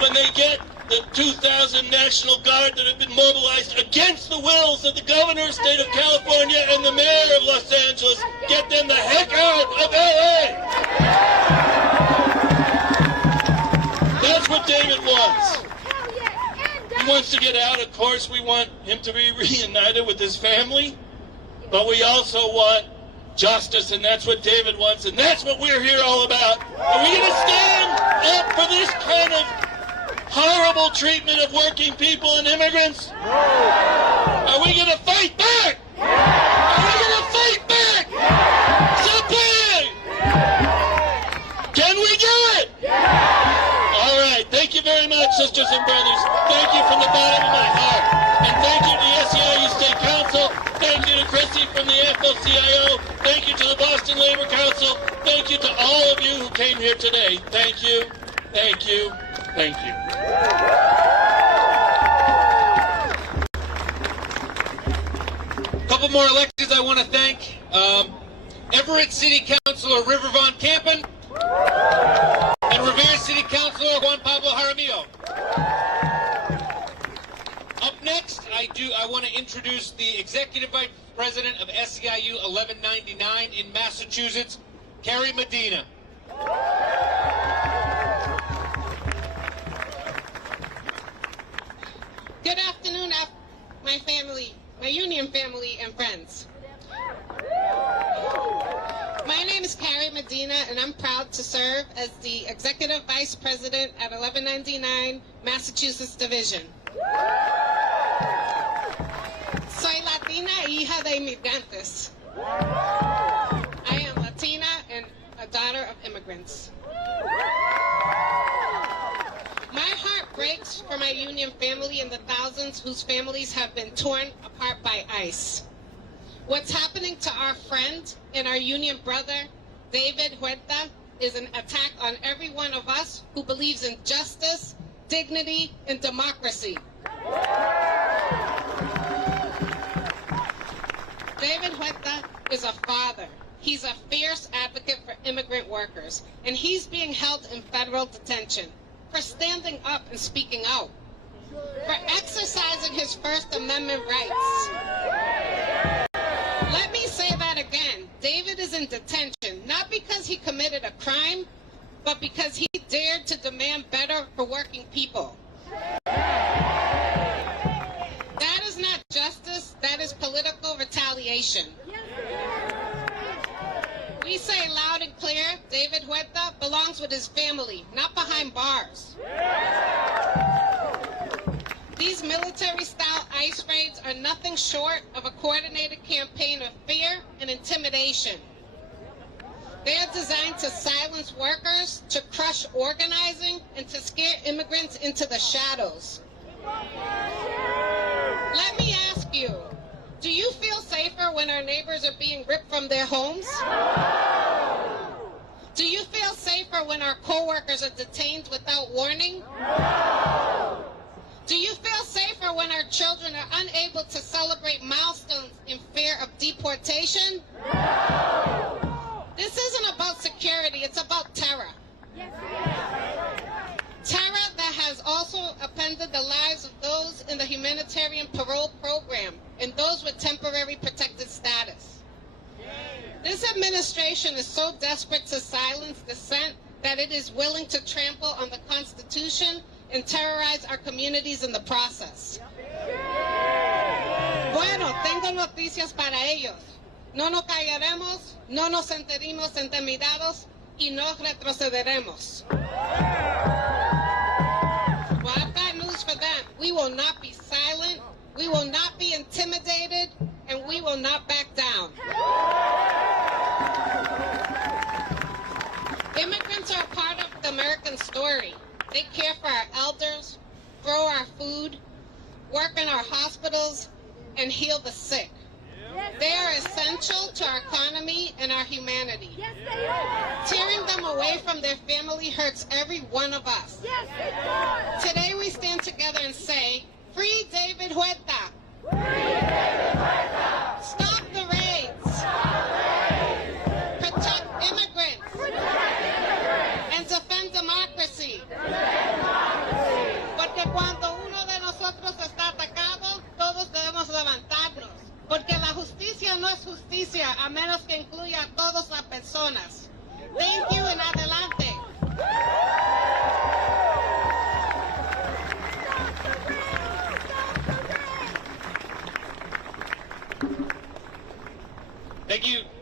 when they get the 2,000 National Guard that have been mobilized against the wills of the governor of the state of California and the mayor of Los Angeles, get them the heck out of LA! That's what David wants. He wants to get out. Of course, we want him to be reunited with his family, but we also want justice, and that's what David wants, and that's what we're here all about. Are we going to stand up for this kind of horrible treatment of working people and immigrants? No. Are we going to fight back? Yeah. Are we going to fight back? Yeah. So big! Yeah. Can we do it? Yeah. All right. Thank you very much, sisters and brothers. Thank you from the bottom of my heart. And thank you to the SEIU State Council. Thank you to Chrissy from the AFL-CIO. Thank you to the Boston Labor Council. Thank you to all of you who came here today. Thank you. Thank you. Thank you. A couple more electeds I want to thank. Everett City Councilor River Von Campen and Revere City Councilor Juan Pablo Jaramillo. Up next, I want to introduce the Executive Vice President of SEIU 1199 in Massachusetts, Carrie Medina. Good afternoon, my family, my union family and friends. My name is Carrie Medina, and I'm proud to serve as the Executive Vice President at 1199 Massachusetts Division. Soy Latina y hija de inmigrantes. I am Latina and a daughter of immigrants. My heart breaks for my union family and the thousands whose families have been torn apart by ICE. What's happening to our friend and our union brother, David Huerta, is an attack on every one of us who believes in justice, dignity, and democracy. David Huerta is a father. He's a fierce advocate for immigrant workers, and he's being held in federal detention for standing up and speaking out, for exercising his First Amendment rights. Let me say that again. David is in detention, not because he committed a crime, but because he dared to demand better for working people. That is not justice, that is political retaliation. We say loud and clear, David Huerta belongs with his family, not behind bars. These military-style ICE raids are nothing short of a coordinated campaign of fear and intimidation. They are designed to silence workers, to crush organizing, and to scare immigrants into the shadows. Let me ask you, do you feel safer when our neighbors are being ripped from their homes? No. Do you feel safer when our co-workers are detained without warning? No. Do you feel safer when our children are unable to celebrate milestones in fear of deportation? No. This isn't about security, it's about terror. Yes. Terror that has also upended the lives of those in the humanitarian parole program and those with temporary protected status. This administration is so desperate to silence dissent that it is willing to trample on the Constitution and terrorize our communities in the process. Bueno, tengo noticias para ellos. No nos callaremos, no nos sentiremos intimidados y no retrocederemos. Well, I've got news for them. We will not be silent, we will not be intimidated, and we will not back down. Immigrants are a part of the American story. They care for our elders, grow our food, work in our hospitals, and heal the sick. They are essential to our economy and our humanity. Yes, they are. Tearing them away from their family hurts every one of us. Yes, it does. Today we stand together and say, Free David Huerta! Free David Huerta! Stop the raids! Stop the raids! Protect immigrants! Protect immigrants! And defend democracy! Defend democracy!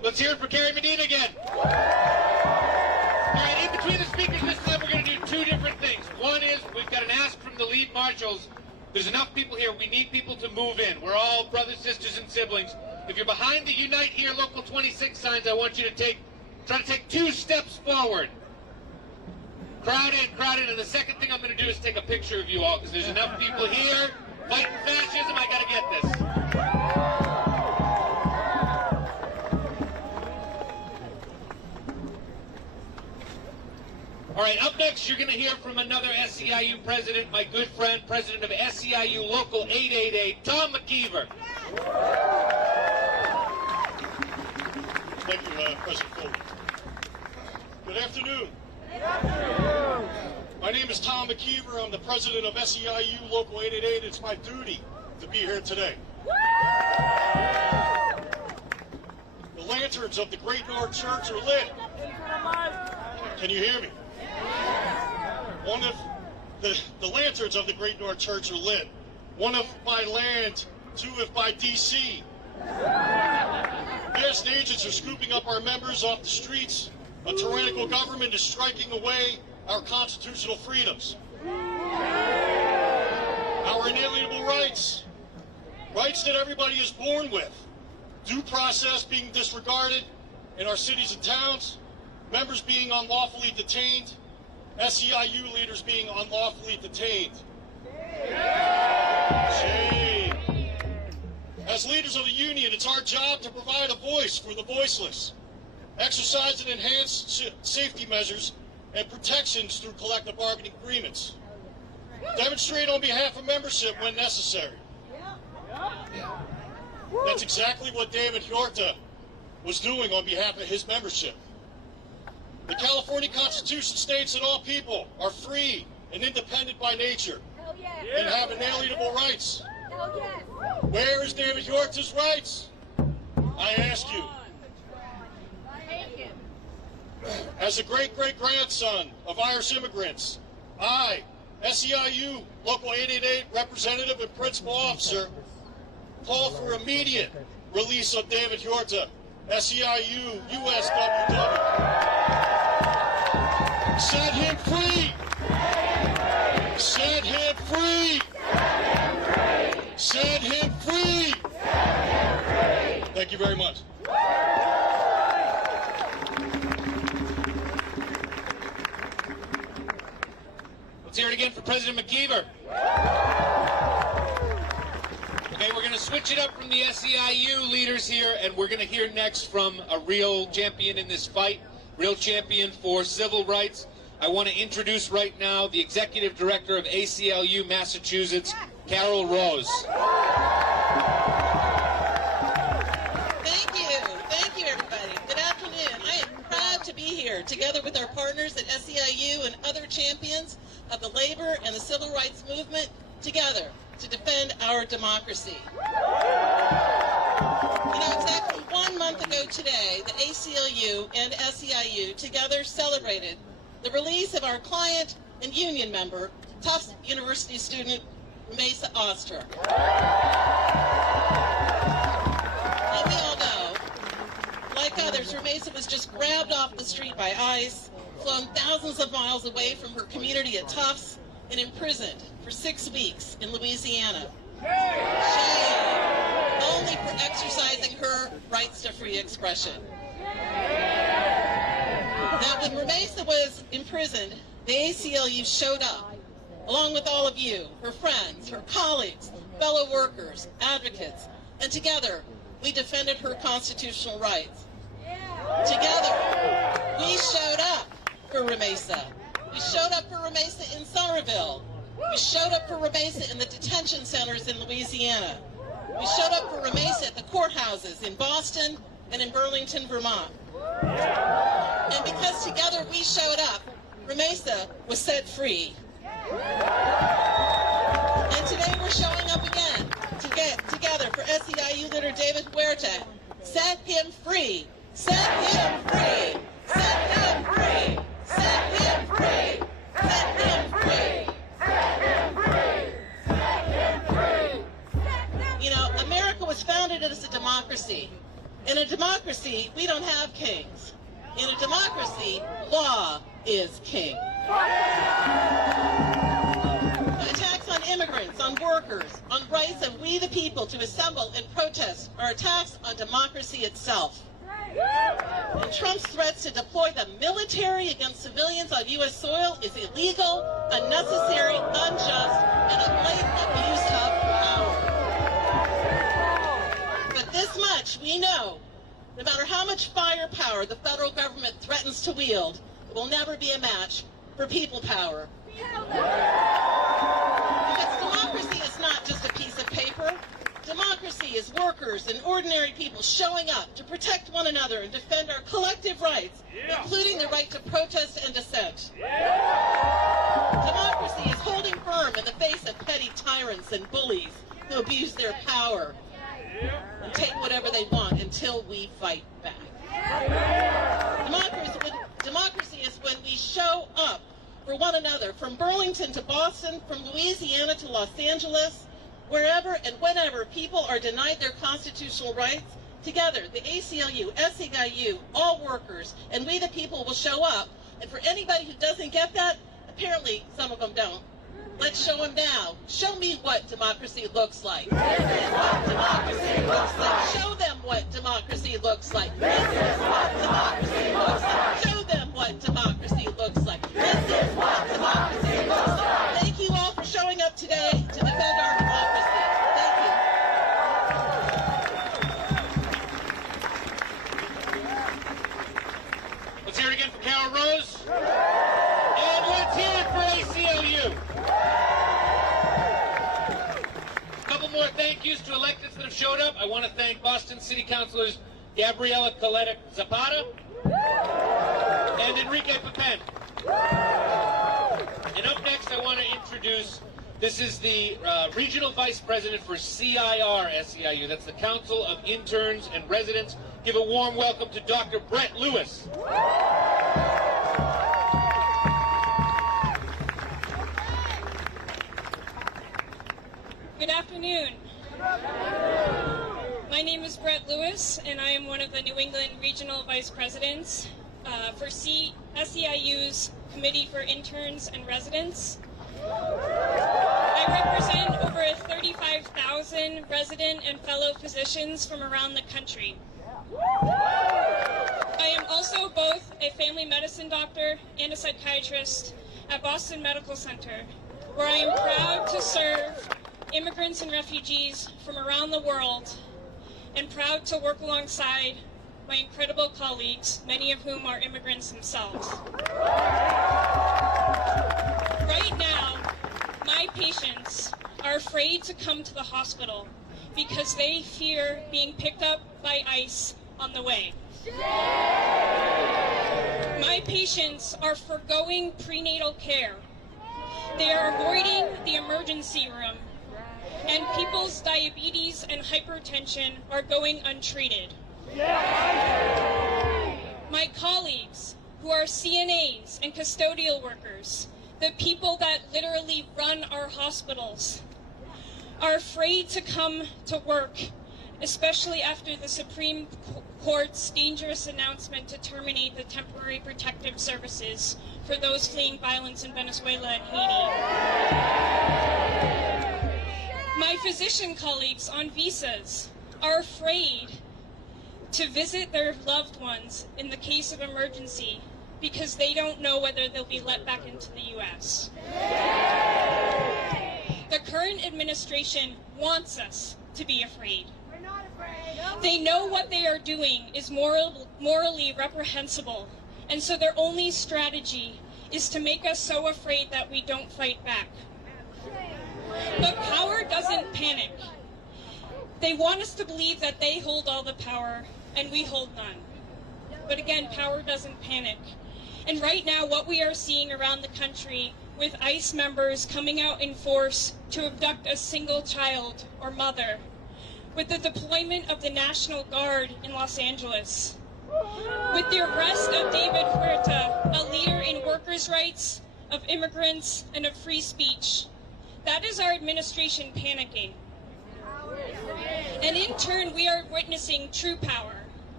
Let's hear it for Carrie Medina again. All right, in between the speakers this time, we're going to do two different things. One is we've got an ask from the lead marshals. There's enough people here. We need people to move in. We're all brothers, sisters, and siblings. If you're behind the Unite Here Local 26 signs, I want you to try to take 2 steps forward. Crowd in, and the second thing I'm going to do is take a picture of you all, because there's enough people here fighting fascism. I got to get this. All right, up next, you're going to hear from another SEIU president, my good friend, president of SEIU Local 888, Tom McKeever. Thank you, President Cole. Good afternoon. My name is Tom McKeever. I'm the president of SEIU Local 888. It's my duty to be here today. The lanterns of the Great North Church are lit. Can you hear me? One of the lanterns of the Great North Church are lit. One of by land, 2 if by DC. Masked agents are scooping up our members off the streets. A tyrannical government is striking away our constitutional freedoms. Our inalienable rights. Rights that everybody is born with. Due process being disregarded in our cities and towns. Members being unlawfully detained. SEIU leaders being unlawfully detained. Shame. As leaders of the union, it's our job to provide a voice for the voiceless. Exercise and enhance safety measures and protections through collective bargaining agreements. Demonstrate on behalf of membership when necessary. That's exactly what David Huerta was doing on behalf of his membership. The California Constitution states that all people are free and independent by nature and have inalienable rights. Where is David Huerta's rights? I ask you. As a great-great-grandson of Irish immigrants, I, SEIU Local 888 representative and principal officer, call for immediate release of David Huerta, SEIU-USWW. Set him free! Set him free! Set him free! Thank you very much. Let's hear it again for President McKeever. Okay, we're going to switch it up from the SEIU leaders here, and we're going to hear next from a real champion in this fight, real champion for civil rights. I want to introduce right now the Executive Director of ACLU Massachusetts, Carol Rose. Thank you everybody. Good afternoon. I am proud to be here together with our partners at SEIU and other champions of the labor and the civil rights movement together to defend our democracy. You know, exactly 1 month ago today, the ACLU and SEIU together celebrated the release of our client and union member, Tufts University student, Mesa Ostra. Now, we all know, like others, Mesa was just grabbed off the street by ICE, flown thousands of miles away from her community at Tufts, and imprisoned for 6 weeks in Louisiana. Shame! Only for exercising her rights to free expression. Now, when Mesa was imprisoned, the ACLU showed up, along with all of you, her friends, her colleagues, fellow workers, advocates, and together, we defended her constitutional rights. Together, we showed up for Mesa. We showed up for Mesa in Somerville. We showed up for Mesa in the detention centers in Louisiana. We showed up for Mesa at the courthouses in Boston and in Burlington, Vermont. And because together we showed up, Mesa was set free. And today we're showing up again to get together for SEIU leader David Huerta. Set him free! Set him free! Set him free! Set him free! Set him free! Set him free! Set him free! You know, America was founded as a democracy. In a democracy, we don't have kings. In a democracy, law is king. Attacks on immigrants, on workers, on rights of we the people to assemble and protest are attacks on democracy itself. And Trump's threats to deploy the military against civilians on U.S. soil is illegal, unnecessary, unjust, and a blatant abuse of power. But this much we know. No matter how much firepower the federal government threatens to wield, it will never be a match for people power. Because democracy is not just a piece of paper. Democracy is workers and ordinary people showing up to protect one another and defend our collective rights, including the right to protest and dissent. Democracy is holding firm in the face of petty tyrants and bullies who abuse their power and take whatever they want until we fight back. Democracy is when we show up for one another, from Burlington to Boston, from Louisiana to Los Angeles, wherever and whenever people are denied their constitutional rights. Together, the ACLU, SEIU, all workers, and we the people will show up. And for anybody who doesn't get that, apparently some of them don't, let's show them now. Show me what democracy looks like. This is what democracy looks like. Show them what democracy looks like. This is what democracy looks like. Show them what democracy looks like. This is what democracy looks like. Thank you all for showing up today to defend our democracy. Thank you. Let's hear it again for Carol Rose. And let's hear it for ACLU. A couple more thank yous to electeds that have showed up. I want to thank Boston City Councilors Gabriela Coletta Zapata and Enrique Pepin. And up next, I want to introduce, this is the Regional Vice President for CIR SEIU. That's the Council of Interns and Residents. Give a warm welcome to Dr. Brett Lewis. Good afternoon. My name is Brett Lewis, and I am one of the New England Regional Vice Presidents for SEIU's Committee for Interns and Residents. I represent over 35,000 resident and fellow physicians from around the country. I am also both a family medicine doctor and a psychiatrist at Boston Medical Center, where I am proud to serve immigrants and refugees from around the world, and proud to work alongside my incredible colleagues, many of whom are immigrants themselves. Right now, my patients are afraid to come to the hospital because they fear being picked up by ICE on the way. My patients are forgoing prenatal care. They are avoiding the emergency room, and people's diabetes and hypertension are going untreated. My colleagues, who are CNAs and custodial workers, the people that literally run our hospitals, are afraid to come to work, especially after the Supreme Court's dangerous announcement to terminate the temporary protective services for those fleeing violence in Venezuela and Haiti. My physician colleagues on visas are afraid to visit their loved ones in the case of emergency because they don't know whether they'll be let back into the U.S. The current administration wants us to be afraid. We're not afraid. They know what they are doing is morally reprehensible, and so their only strategy is to make us so afraid that we don't fight back. But power doesn't panic. They want us to believe that they hold all the power and we hold none. But again, power doesn't panic. And right now, what we are seeing around the country with ICE members coming out in force to abduct a single child or mother, with the deployment of the National Guard in Los Angeles, with the arrest of David Huerta, a leader in workers' rights, of immigrants, and of free speech. That is our administration panicking. And in turn, we are witnessing true power.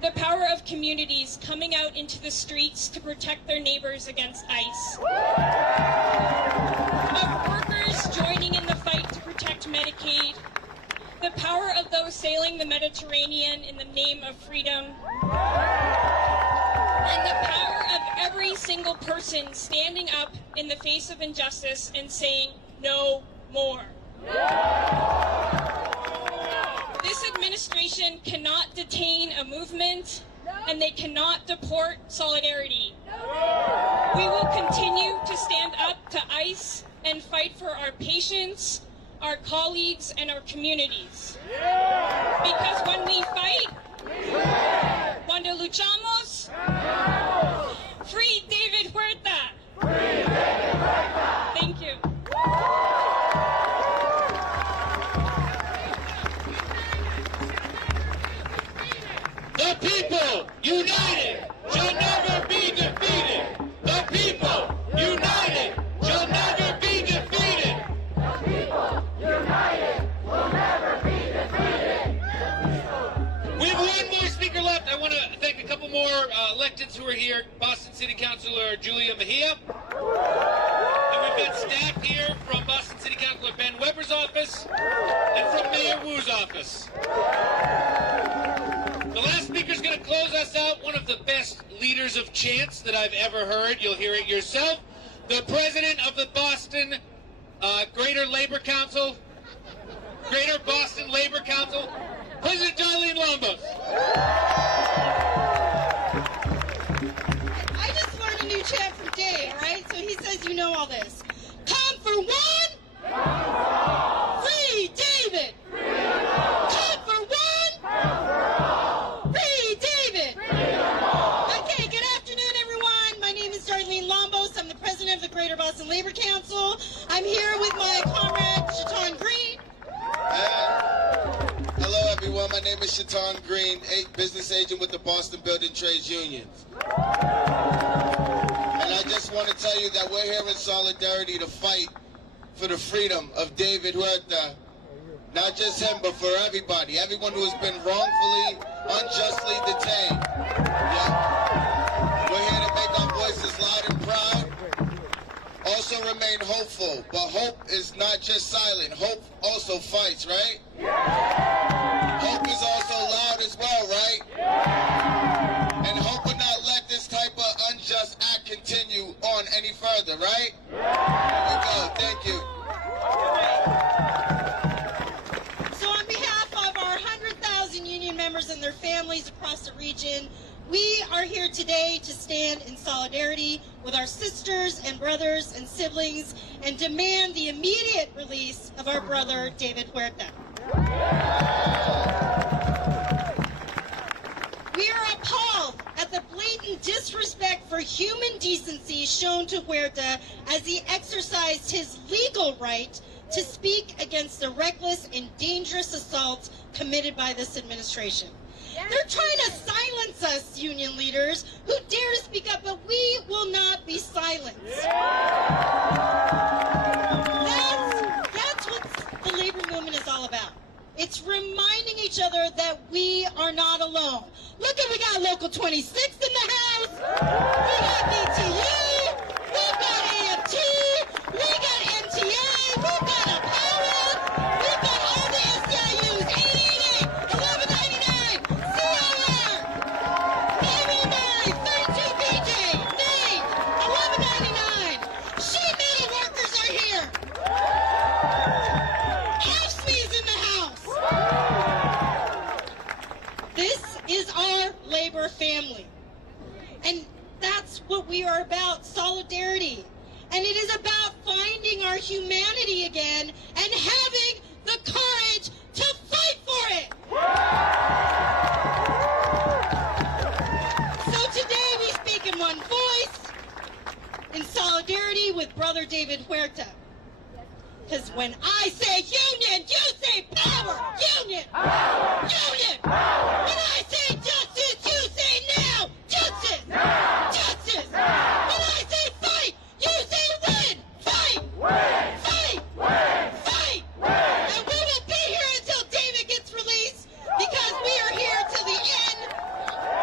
the power of communities coming out into the streets to protect their neighbors against ICE, of workers joining in the fight to protect Medicaid, the power of those sailing the Mediterranean in the name of freedom, and the power of every single person standing up in the face of injustice and saying, no more. This administration cannot detain a movement, and they cannot deport solidarity. We will continue to stand up to ICE and fight for our patients, our colleagues, and our communities. Because when we fight, cuando luchamos, free David Huerta! Thank you. The people united shall never be defeated. The people united shall never be defeated. The people united will never be defeated. We have one more speaker left. I want to thank a couple more electeds who are here. Boston City Councilor Julia Mejia. And we've got staff here from Boston City Councilor Ben Weber's office and from Mayor Wu's office. The last speaker is going to close us out, one of the best leaders of chants that I've ever heard. You'll hear it yourself. The president of the Boston Greater Boston Labor Council, President Darlene Lombos. I just learned a new chant from Dave, all right? So he says you know all this. Come for one, free David. Come for one, free David. Okay, good afternoon, everyone. My name is Darlene Lombos. I'm the president of the Greater Boston Labor Council. I'm here with my comrade, Chants Green. Hello, everyone. My name is Chants Green, business agent with the Boston Building Trades Unions. And I just want to tell you that we're here in solidarity to fight for the freedom of David Huerta. Not just him, but for everybody. Everyone who has been wrongfully, unjustly detained. Yeah. We're here to make our voices loud and proud. Also remain hopeful. But hope is not just silent. Hope also fights, right? Hope is also loud as well, right? And hope would not let this type of unjust act continue on any further, right? Here we go. Thank you. So on behalf of our 100,000 union members and their families across the region, we are here today to stand in solidarity with our sisters and brothers and siblings and demand the immediate release of our brother, David Huerta. We are appalled at the blatant disrespect for human decency shown to Huerta as he exercised his legal right to speak against the reckless and dangerous assaults committed by this administration. They're trying to silence us, union leaders, who dare to speak up, but we will not be silenced. That's what the labor movement is all about. It's reminding each other that we are not alone. Look, we got Local 26 in the house. We got BTU. We've got AFT. We got MTA. We've got APALA. We've got all the SEIUs. 888, 1199, CLR, 909, 32BJ, NATE, 1199. Sheet metal workers are here. AFSCME's in the house. This is our labor family. And that's what we are about, solidarity. And it is about finding our humanity again and having the courage to fight for it. So today we speak in one voice, in solidarity with brother David Huerta. Because when I say union, you say power! Union! Power! Union! Power! When I say justice, you say now! Justice! Now! Justice! Now! When I say fight, you say win! Fight! Win! Fight! Win! Fight! Win! And we will be here until David gets released, because we are here till the end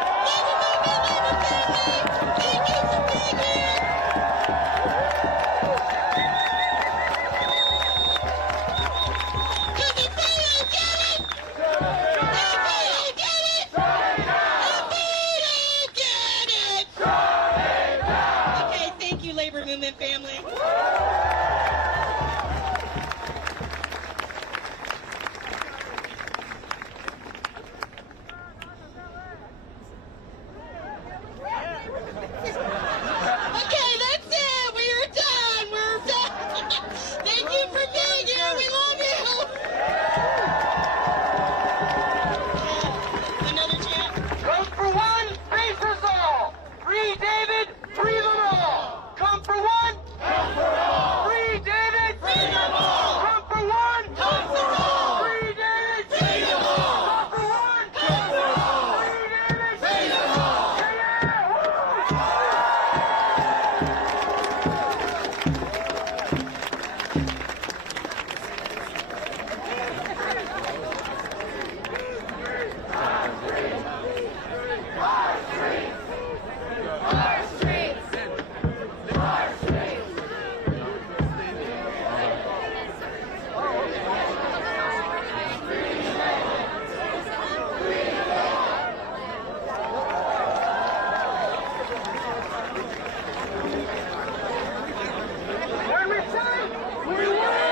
We want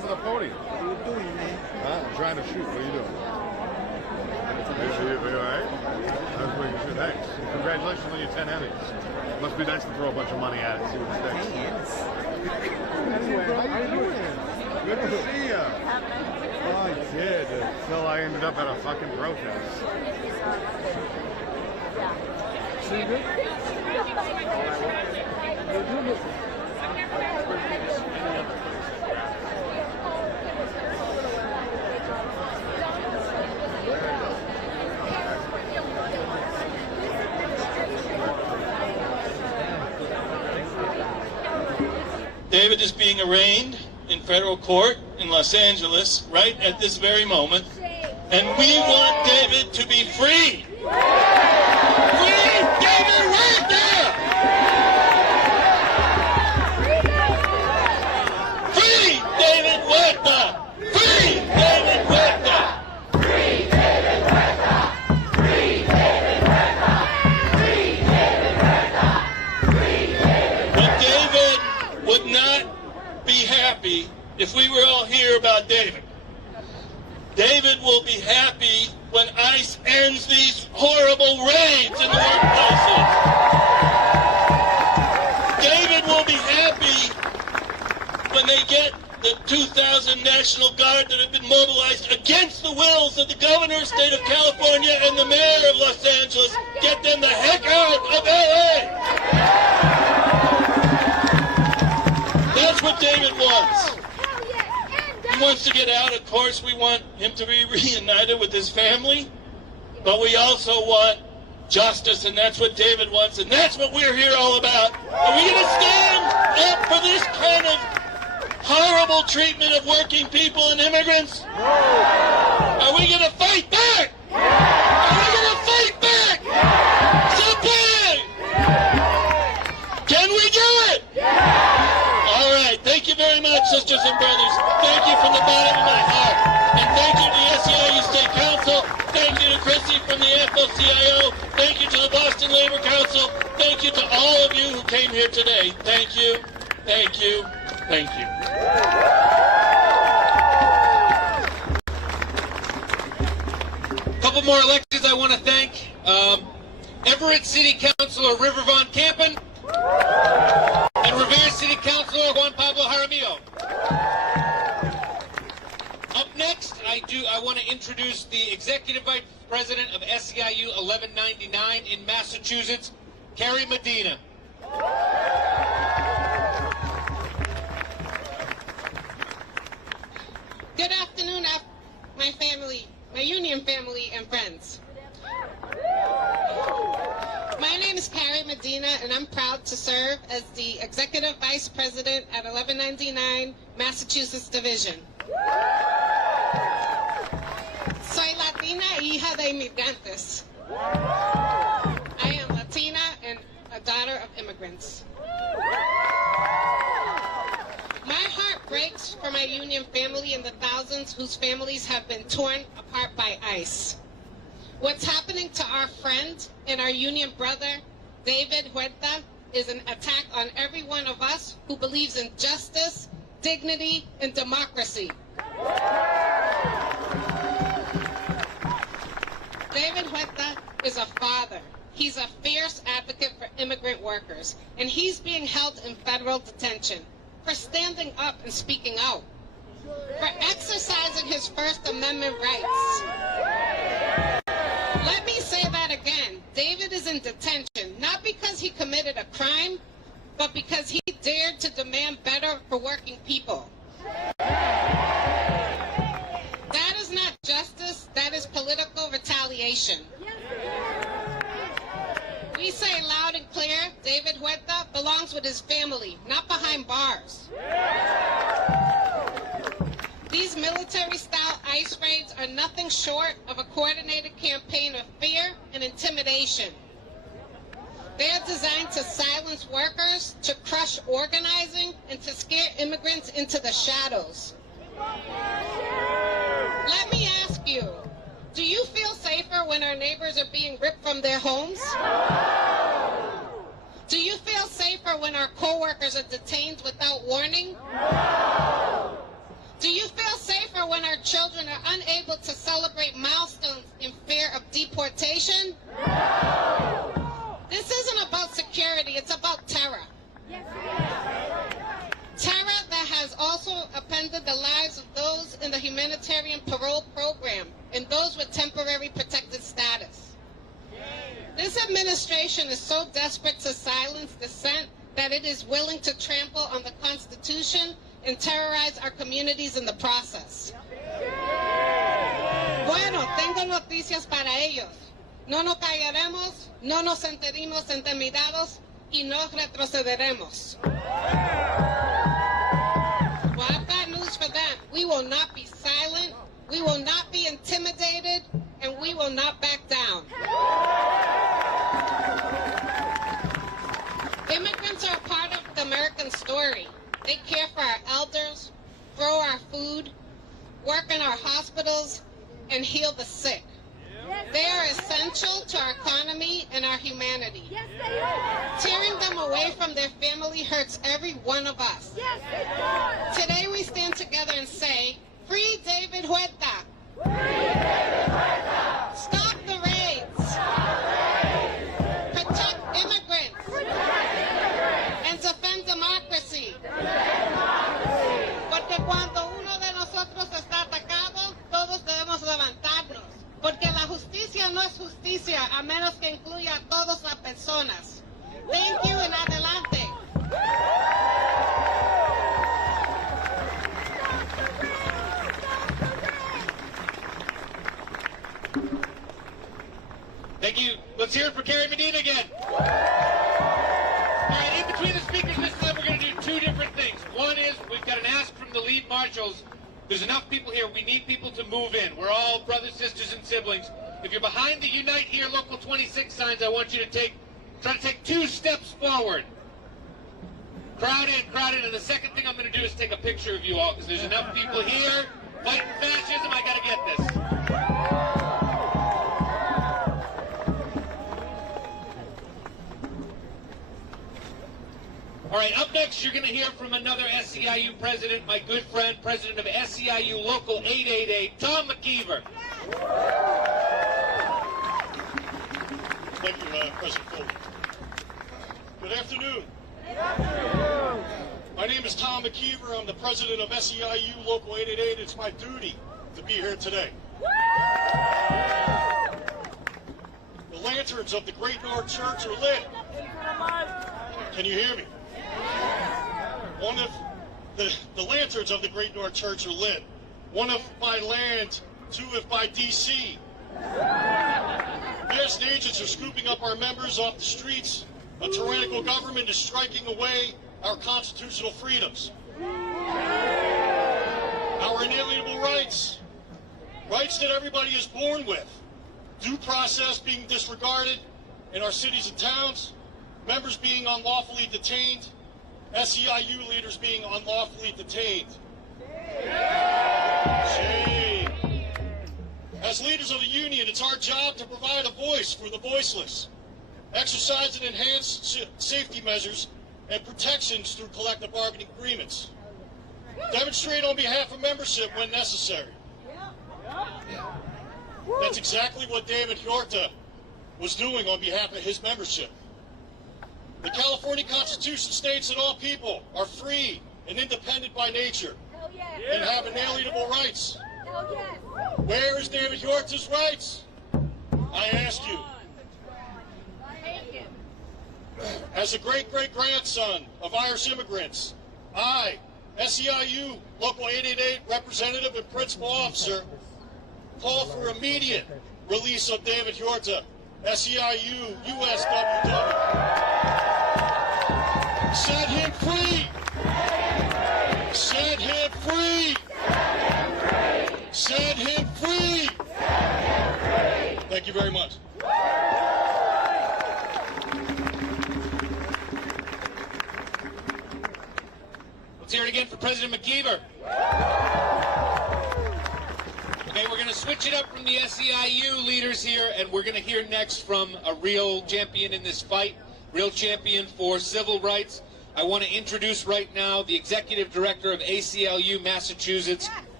trying to shoot. What are you doing? Are you all right? I was waiting to shoot. Thanks. Congratulations on your 10 Emmys. Must be nice to throw a bunch of money at it and see what sticks. Anyway, how you doing? Good to see you. Oh, I did. Until I ended up at a fucking protest. See you good? David is being arraigned in federal court in Los Angeles right at this very moment, and we want David to be free. Free David Huerta! Free David Huerta! Free David Huerta! Free David Huerta! Free David Huerta! Free David Huerta! Free David Huerta! But David would not be happy if we were all here about David. David will be happy when ICE ends these horrible raids in the workplaces. David will be happy when they get the 2,000 National Guard that have been mobilized against the wills of the governor of the state of California and the mayor of Los Angeles. Get them the heck out of LA! That's what David wants. He wants to get out. Of course, we want him to be reunited with his family, but we also want justice, and that's what David wants, and that's what we're here all about. Are we going to stand up for this kind of horrible treatment of working people and immigrants? Are we going to fight back? Are we going to fight back? Supply! Can we do it? All right. Thank you very much, sisters and brothers. Thank you from the bottom of my heart. And thank you to the SEIU State Council. Thank you to Chrissy from the AFL-CIO. Thank you to the Boston Labor Council. Thank you to all of you who came here today. Thank you. Thank you. Thank you. A couple more electeds I want to thank. Everett City Councilor River Von Campen and Revere City Councilor Juan Pablo Jaramillo. Up next, I want to introduce the Executive Vice President of SEIU 1199 in Massachusetts, Carrie Medina. Good afternoon, my family, my union family and friends. My name is Carrie Medina, and I'm proud to serve as the Executive Vice President at 1199 Massachusetts Division. Soy Latina y hija de inmigrantes. I am Latina and a daughter of immigrants. My heart breaks for my union family and the thousands whose families have been torn apart by ICE. What's happening to our friend and our union brother, David Huerta, is an attack on every one of us who believes in justice, dignity, and democracy. David Huerta is a father. He's a fierce advocate for immigrant workers, and he's being held in federal detention for standing up and speaking out, for exercising his First Amendment rights. Let me say that again. David is in detention, not because he committed a crime, but because he dared to demand better for working people. That is not justice, that is political retaliation. We say loud and clear, David Huerta belongs with his family, not behind bars. These military-style ICE raids are nothing short of a coordinated campaign of fear and intimidation. They are designed to silence workers, to crush organizing, and to scare immigrants into the shadows. Let me ask you, do you feel safer when our neighbors are being ripped from their homes? Do you feel safer when our co-workers are detained without warning? Do you feel safer suffer when our children are unable to celebrate milestones in fear of deportation? No! This isn't about security, it's about terror. Yes, terror that has also upended the lives of those in the humanitarian parole program and those with temporary protected status. This administration is so desperate to silence dissent that it is willing to trample on the Constitution and terrorize our communities in the process. Bueno, tengo noticias para ellos. No nos callaremos, no nos sentiremos intimidados y no retrocederemos. Well, I've got news for them. We will not be silent, we will not be intimidated, and we will not back down. Immigrants are a part of the American story. They care for our elders, grow our food, work in our hospitals, and heal the sick. They are essential to our economy and our humanity. Tearing them away from their family hurts every one of us. Today we stand together and say, Free David Huerta! Free David Huerta! Stop the raids! Stop the raids! Protect immigrants! Protect immigrants! And defend democracy! Defend democracy! Porque cuando uno de nosotros está atacado, todos debemos levantarnos. Porque la justicia no es justicia a menos que incluya a todas las personas. Thank you and adelante. Thank you. Let's hear it for Carrie Medina again. All right, in between the speakers this time, we're going to do two different things. One is we've got an ask from the lead marshals. There's enough people here. We need people to move in. We're all brothers, sisters, and siblings. If you're behind the Unite Here Local 26 signs, I want you to try to take 2 steps forward. Crowd in, and the second thing I'm going to do is take a picture of you all, because there's enough people here fighting fascism. I got to get this. All right, up next, you're going to hear from another SEIU president, my good friend, president of SEIU Local 888, Tom McKeever. Thank you, President Foley. Good afternoon. Good afternoon. My name is Tom McKeever. I'm the president of SEIU Local 888. It's my duty to be here today. The lanterns of the Great North Church are lit. Can you hear me? One of the lanterns of the Great North Church are lit. One if by land, 2 if by DC. Masked agents are scooping up our members off the streets. A tyrannical government is striking away our constitutional freedoms. Our inalienable rights. Rights that everybody is born with. Due process being disregarded in our cities and towns. Members being unlawfully detained. SEIU leaders being unlawfully detained. Shame. As leaders of the union, it's our job to provide a voice for the voiceless. Exercise and enhance safety measures and protections through collective bargaining agreements. Demonstrate on behalf of membership when necessary. That's exactly what David Huerta was doing on behalf of his membership. The California Constitution states that all people are free and independent by nature and have inalienable rights. Where is David Huerta's rights? I ask you. As a great-great-grandson of Irish immigrants, I, SEIU Local 888 representative and principal officer, call for immediate release of David Huerta, SEIU-USWW. Set him free! Set him free! Set him free! Thank you very much. Let's hear it again for President McKeever. Okay, we're going to switch it up from the SEIU leaders here, and we're going to hear next from a real champion in this fight, real champion for civil rights. I want to introduce right now the Executive Director of ACLU Massachusetts,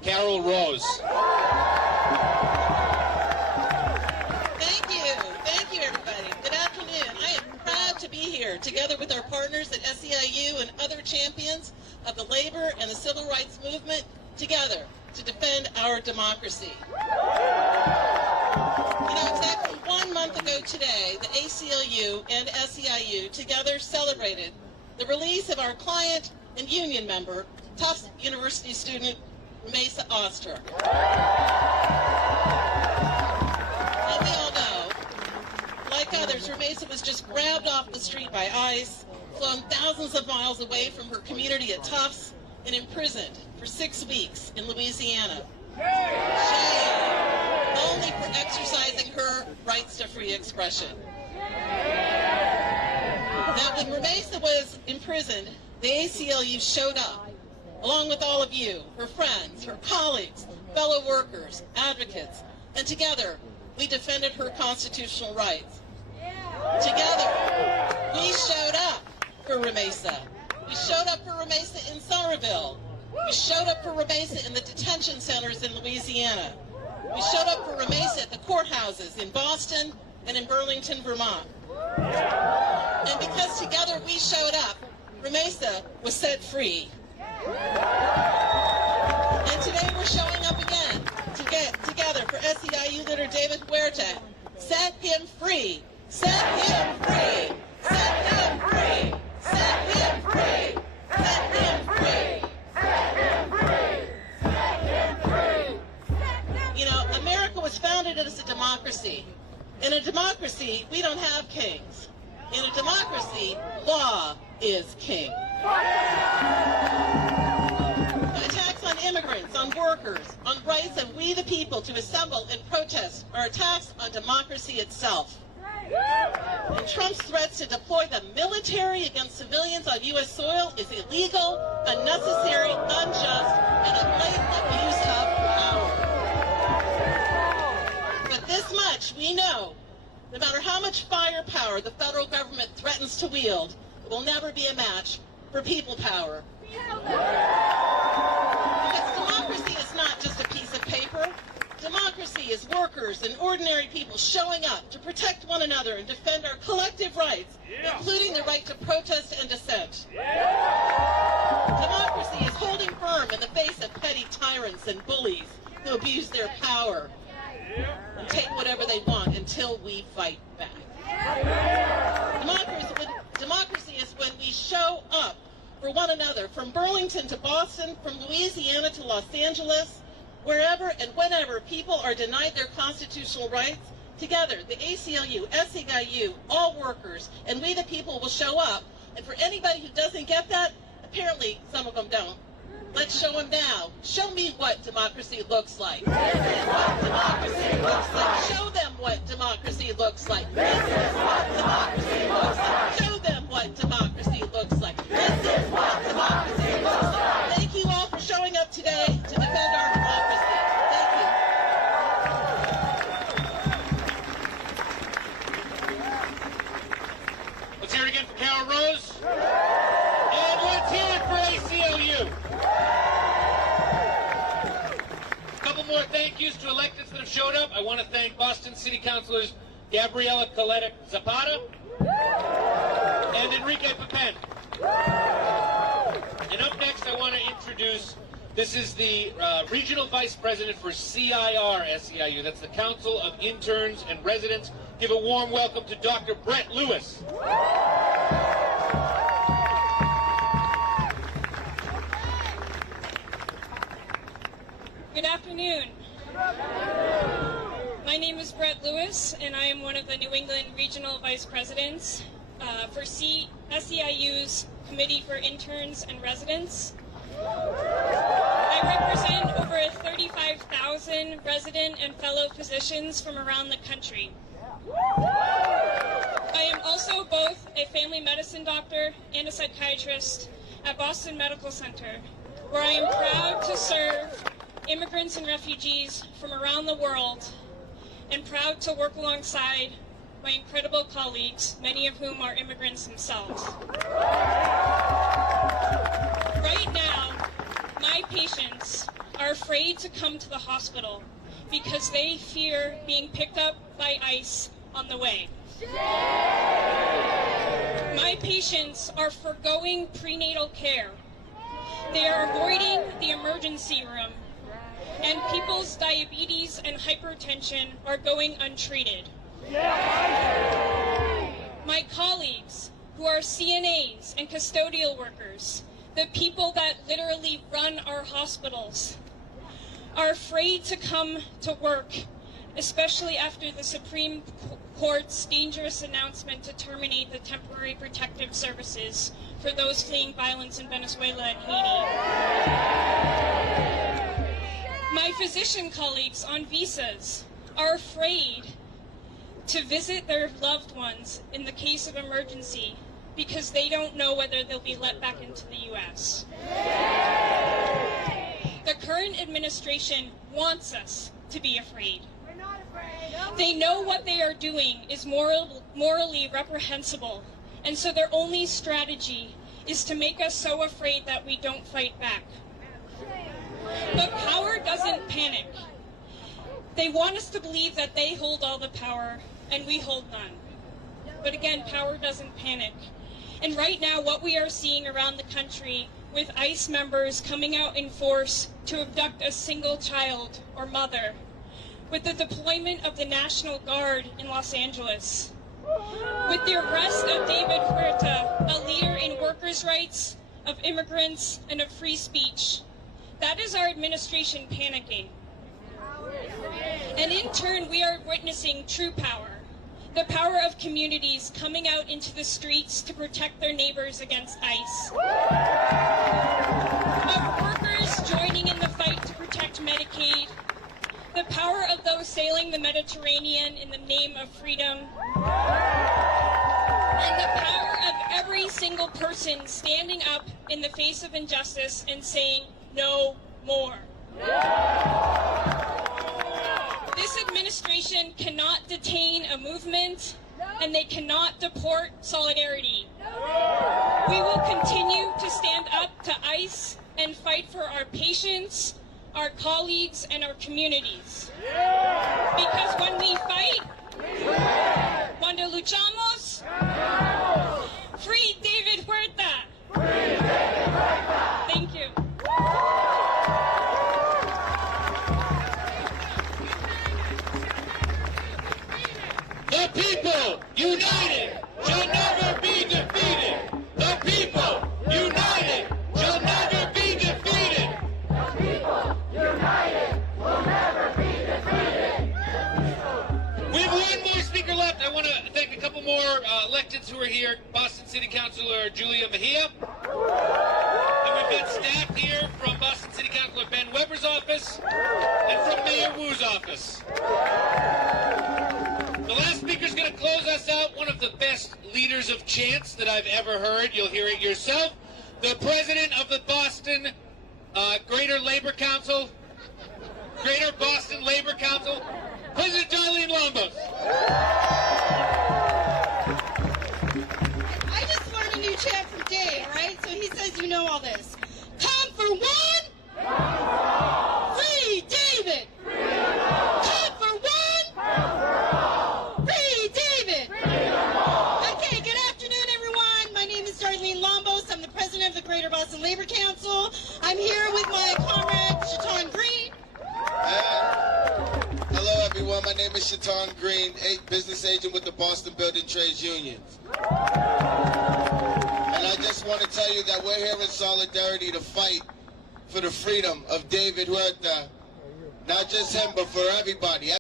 Carol Rose. Thank you, everybody. Good afternoon. I am proud to be here together with our partners at SEIU and other champions of the labor and the civil rights movement together to defend our democracy. Exactly 1 month ago today, the ACLU and SEIU together celebrated the release of our client and union member, Tufts University student, Mesa Ostra. Now we all know, like others, Mesa was just grabbed off the street by ICE, flown thousands of miles away from her community at Tufts, and imprisoned for 6 weeks in Louisiana. Shame! Only for exercising her rights to free expression. Now, when Mesa was imprisoned, the ACLU showed up, along with all of you, her friends, her colleagues, fellow workers, advocates, and together, we defended her constitutional rights. Together, we showed up for Mesa. We showed up for Mesa in Somerville. We showed up for Mesa in the detention centers in Louisiana. We showed up for Mesa at the courthouses in Boston and in Burlington, Vermont. And because together we showed up, Mesa was set free. And today we're showing up again together for SEIU leader David Huerta. Set him free! Set him free! Set him free! Set him free! Set him free! Set him free! Set him free! You know, America was founded as a democracy. In a democracy, we don't have kings. In a democracy, law is king. Attacks on immigrants, on workers, on rights of we the people to assemble and protest are attacks on democracy itself. And Trump's threats to deploy the military against civilians on U.S. soil is illegal, unnecessary, unjust, and a blatant abuse of power. But this much we know, no matter how much firepower the federal government threatens to wield, it will never be a match for people power. Because democracy is not just a piece of paper. Democracy is workers and ordinary people showing up to protect one another and defend our collective rights, including the right to protest and dissent. Democracy is holding firm in the face of petty tyrants and bullies who abuse their power and take whatever they want until we fight back. Democracy is when we show up for one another, from Burlington to Boston, from Louisiana to Los Angeles, wherever and whenever people are denied their constitutional rights. Together, the ACLU, SEIU, all workers, and we the people will show up. And for anybody who doesn't get that, apparently some of them don't. Let's show them now. Show me what democracy looks like. This is what democracy looks like. Show them what democracy looks like. This is what democracy looks like. Show them what democracy looks like. This is what democracy looks like. Thank you all for showing up today to defend our democracy. Thank you. Let's hear it again for Carol Rose. And let's hear it for ACLU. A couple more thank yous to electeds that have showed up. I want to thank Boston City Councilors Gabriela Coletta Zapata and Enrique Pepin. And up next, I want to introduce, this is the Regional Vice President for CIR SEIU. That's the Council of Interns and Residents. Give a warm welcome to Dr. Brett Lewis. Good afternoon. My name is Brett Lewis, and I am one of the New England Regional Vice Presidents for SEIU's Committee for Interns and Residents. I represent over 35,000 resident and fellow physicians from around the country. I am also both a family medicine doctor and a psychiatrist at Boston Medical Center, where I am proud to serve immigrants and refugees from around the world, and proud to work alongside my incredible colleagues, many of whom are immigrants themselves. Right now, my patients are afraid to come to the hospital because they fear being picked up by ICE on the way. My patients are forgoing prenatal care. They are avoiding the emergency room, and people's diabetes and hypertension are going untreated. My colleagues, who are CNAs and custodial workers, the people that literally run our hospitals, are afraid to come to work, especially after the Supreme Court's dangerous announcement to terminate the temporary protective services for those fleeing violence in Venezuela and Haiti. My physician colleagues on visas are afraid to visit their loved ones in the case of emergency because they don't know whether they'll be let back into the U.S. The current administration wants us to be afraid. They know what they are doing is morally reprehensible, and so their only strategy is to make us so afraid that we don't fight back. But power doesn't panic. They want us to believe that they hold all the power and we hold none. But again, power doesn't panic. And right now, what we are seeing around the country with ICE members coming out in force to abduct a single child or mother, with the deployment of the National Guard in Los Angeles, with the arrest of David Huerta, a leader in workers' rights, of immigrants, and of free speech. That is our administration panicking. And in turn, we are witnessing true power, the power of communities coming out into the streets to protect their neighbors against ICE, of workers joining in the fight to protect Medicaid, the power of those sailing the Mediterranean in the name of freedom, and the power of every single person standing up in the face of injustice and saying, no more. This administration cannot detain a movement, and they cannot deport solidarity. We will continue to stand up to ICE and fight for our patients, our colleagues, and our communities. Because when we fight, cuando luchamos, free David Huerta! Thank you. The people united shall never be defeated. The people united shall never be defeated. The people united will never be defeated. We have one more speaker left. I want to thank a couple more electeds who are here. Boston City Councilor Julia Mejia. And we've got staff here from Boston City Councilor Ben Weber's office and from Mayor Wu's office. The last speaker's going to close us out, one of the best leaders of chants that I've ever heard. You'll hear it yourself. The president of the Boston Greater Labor Council, Greater Boston Labor Council, President Darlene Lombos. I just learned a new chant from Dave, right? So he says you know all this. Come for one, free David. Come for one, free David. Okay, good afternoon, everyone. My name is Darlene Lombos. I'm the president of the Greater Boston Labor Council. I'm here with my comrade, Chants Green. Hello, everyone. My name is Chants Green, business agent with the Boston Building Trades Union. And I just want to tell you that we're here in solidarity to fight for the freedom of David Huerta. Not just him, but for everybody.